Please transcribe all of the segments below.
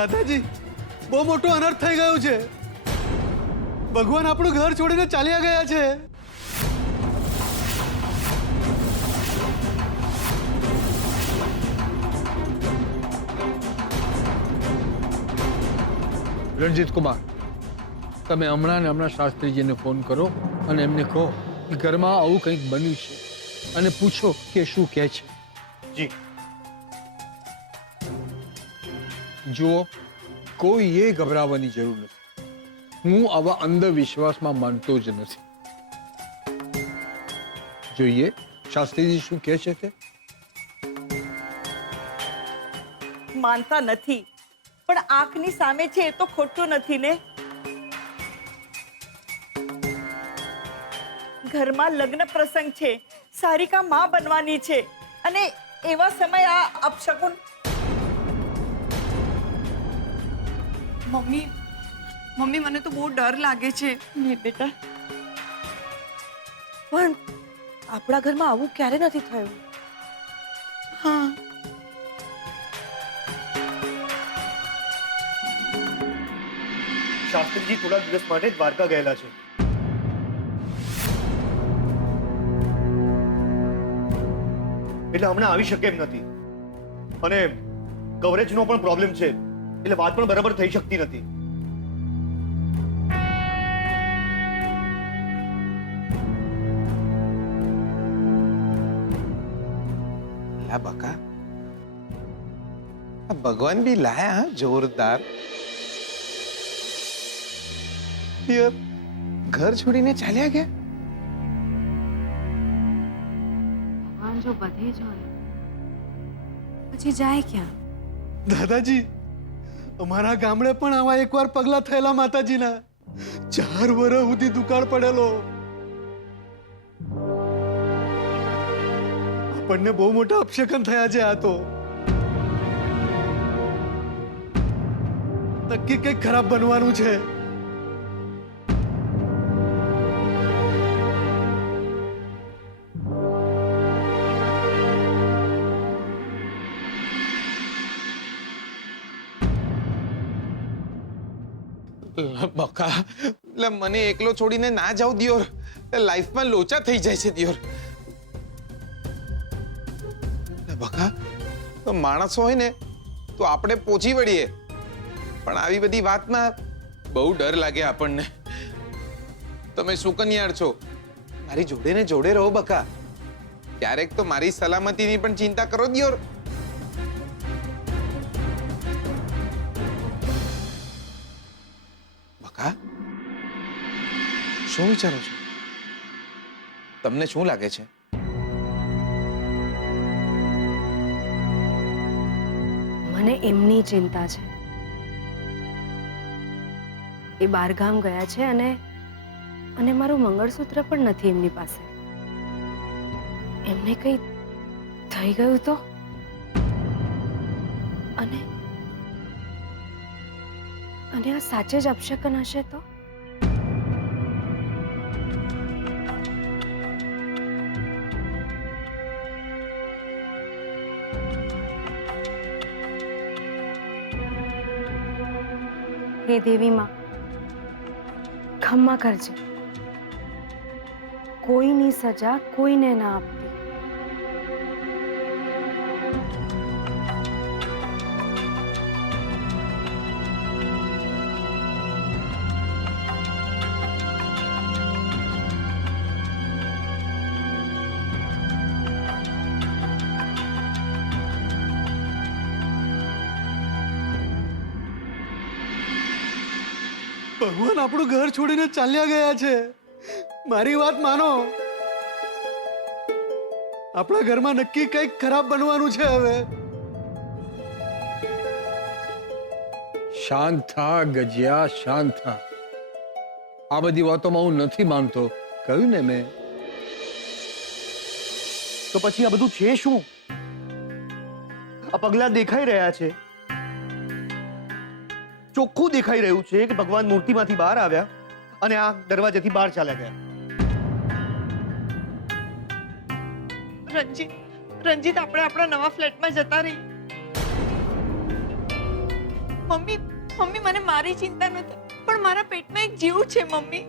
દાદાજી, બહુ મોટો અનર્થ થઈ ગયો છે. ભગવાન આપણું ઘર છોડીને ચાલ્યા ગયા છે. રણજીત કુમાર, તમે હમણાં ને હમણાં શાસ્ત્રીજીને ફોન કરો અને એમને કહો કે ઘરમાં આવું કંઈક બન્યું છે અને પૂછો કે શું કહે છે. જી. જુઓ, કોઈએ ગભરાવાની જરૂર નથી. હું આવા અંધવિશ્વાસમાં માનતો જ નથી. જોઈએ શાસ્ત્રીજી શું કહે છે તે. માનતા નથી, પણ આંખની સામે છે એ તો ખોટું નથી ને. ઘરમાં લગ્ન પ્રસંગ છે, સારિકા માં બનવાની છે, અને એવા સમય આ અપશકુન. મમ્મી મમ્મી મને તો બહુ ડર લાગે છે. ને બેટા, પણ આપણા ઘરમાં આવું ક્યારે નથી થયું. હા, શાસ્ત્રીજી થોડા દિવસ માટે દ્વારકા ગયેલા છે. એટલે હમણાં આવી શકે એમ નથી, અને કવરેજનો પણ પ્રોબ્લેમ છે, એટલે વાત પણ બરાબર થઈ શકતી નથી. बका भगवान भी लाया हाँ जोरदार. यार घर छोड़ीने चाल्या गया. ભગવાન જો બધે જ હોય પછી જાય ક્યાં? દાદાજી, અમારા ગામડે પણ આવા એકવાર પગલા થયેલા માતાજીના. 4 વર્ષ સુધી દુકાળ પડેલો. આપણને બહુ મોટા અપશકન થયા છે. આ તો નક્કી કંઈક ખરાબ બનવાનું છે. બકા એટલે મને એકલો છોડીને ના જાવ દિયોર. લાઈફમાં લોચા થઈ જાય છે દિયોર. બકા માણસો હોય ને તો આપણે પહોંચી વળીએ, પણ આવી બધી વાતમાં બહુ ડર લાગે આપણને. તમે સુકન્યાળ છો, મારી જોડે ને જોડે રહો બકા. ક્યારેક તો મારી સલામતીની પણ ચિંતા કરો દિયોર. બકા શું વિચારો છો? તમને શું લાગે છે? મને એમની ચિંતા છે. એ બહારગામ ગયા છે અને મારું મંગળસૂત્ર પણ નથી એમની પાસે. એમને કંઈ થઈ ગયું તો? અને આ સાચે જ અપશકન હશે તો? હે દેવી માં, ખમ્મા કરજે. કોઈની સજા કોઈને ના આપતી. ભગવાન આપણું ઘર છોડીને ચાલ્યા ગયા છે. મારી વાત માનો. આપણા ઘરમાં નક્કી કંઈક ખરાબ બનવાનું છે હવે. શાંત થા ગજિયા, શાંત થા. આ બધી વાતોમાં હું નથી માનતો, કહ્યું ને મેં. તો પછી આ બધું છે શું? આ પગલા દેખાઈ રહ્યા છે, ચોખ્ખું દેખાઈ રહ્યું છે કે ભગવાન મૂર્તિમાંથી બહાર આવ્યા અને આ દરવાજેથી બહાર ચાલ્યા ગયા. રંજીત આપણે આપણા નવા ફ્લેટમાં જતા રહી. મમ્મી મમ્મી મને મારી ચિંતા નથી, પણ મારા પેટમાં એક જીવ છે મમ્મી.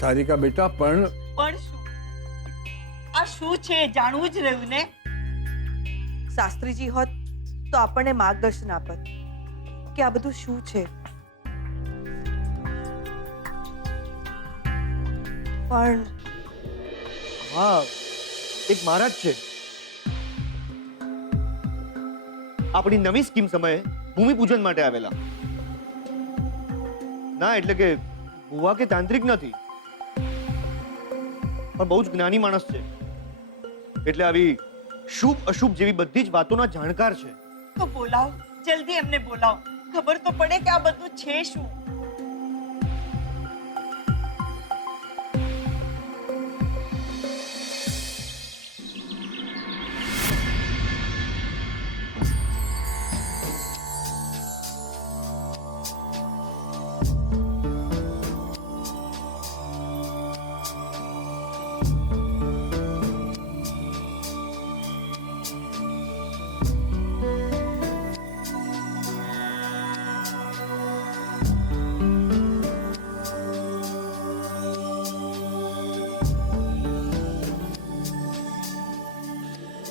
સારિકા બેટા, પણ પણ શું? આ શું છે જાણવું જ રહ્યું ને. શાસ્ત્રીજી હોત તો આપણને માર્ગદર્શન આપત કે આ બધું શું છે. પણ હા, એક મહારાજ છે. આપણી નવી સ્કીમ સમયે ભૂમિપૂજન માટે આવેલા. ના એટલે કે ભુવા કે તાંત્રિક નથી, પણ બહુ જ જ્ઞાની માણસ છે. એટલે આવી શુભ અશુભ જેવી બધી જ વાતોના જાણકાર છે. તો બોલાવો, જલ્દી એમને બોલાવો, ખબર તો પડે કે આ બધું છે શું.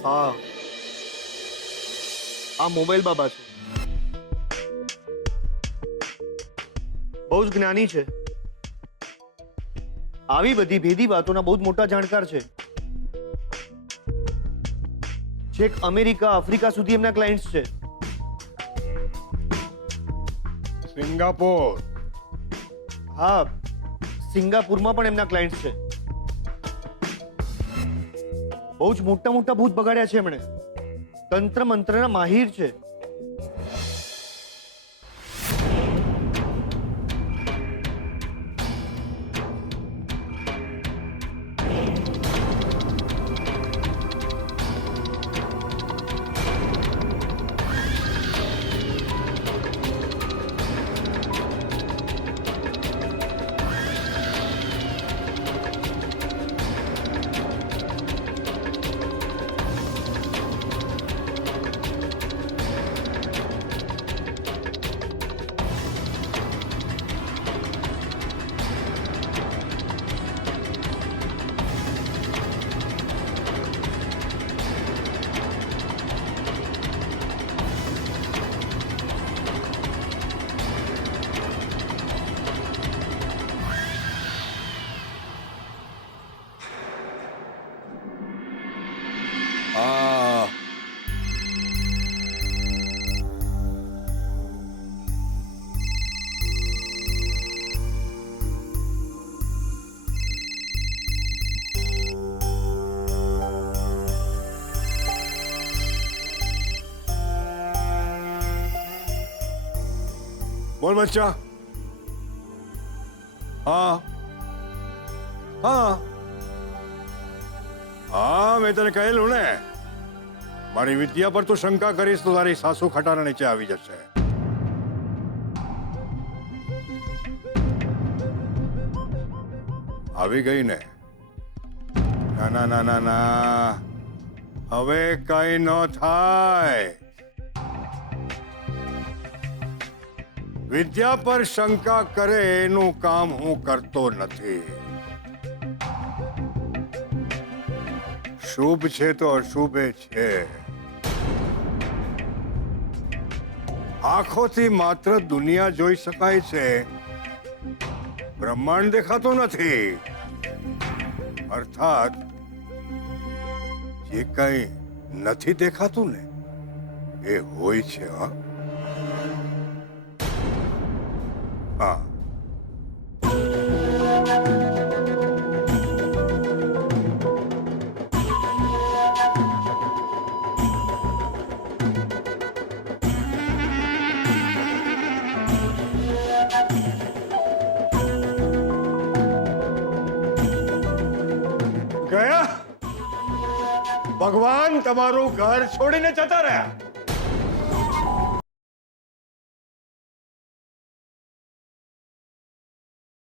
હા, આ મોબાઈલ બાબા છે. બહુ જ જ્ઞાની છે. આવી બધી ભેદી વાતોના બહુ જ મોટા જાણકાર છે. છેક અમેરિકા, આફ્રિકા સુધી એમના ક્લાયન્ટ્સ છે. સિંગાપોર. હા, સિંગાપુરમાં પણ એમના ક્લાયન્ટ્સ છે. બહુ જ મોટા મોટા ભૂત બગાડ્યા છે એમણે. તંત્ર મંત્રના માહિર છે. હા, બોલ બચ્ચા. હા હા હા, મેં તને કહેલું ને, મારી વિદ્યા પર તું શંકા કરીશ તો તારી સાસુ ખટારા નીચે આવી જશે. આવી ગઈ ને? ના ના ના ના ના, હવે કઈ ન થાય. વિદ્યા પર શંકા કરે એનું કામ હું કરતો નથી. શુભ છે તો અશુભે છે. આંખોથી માત્ર દુનિયા જોઈ શકાય છે, બ્રહ્માંડ દેખાતું નથી. અર્થાત જે કઈ નથી દેખાતું ને એ હોય છે. હા હા, ગયા ભગવાન તમારું ઘર છોડીને જતા રહ્યા.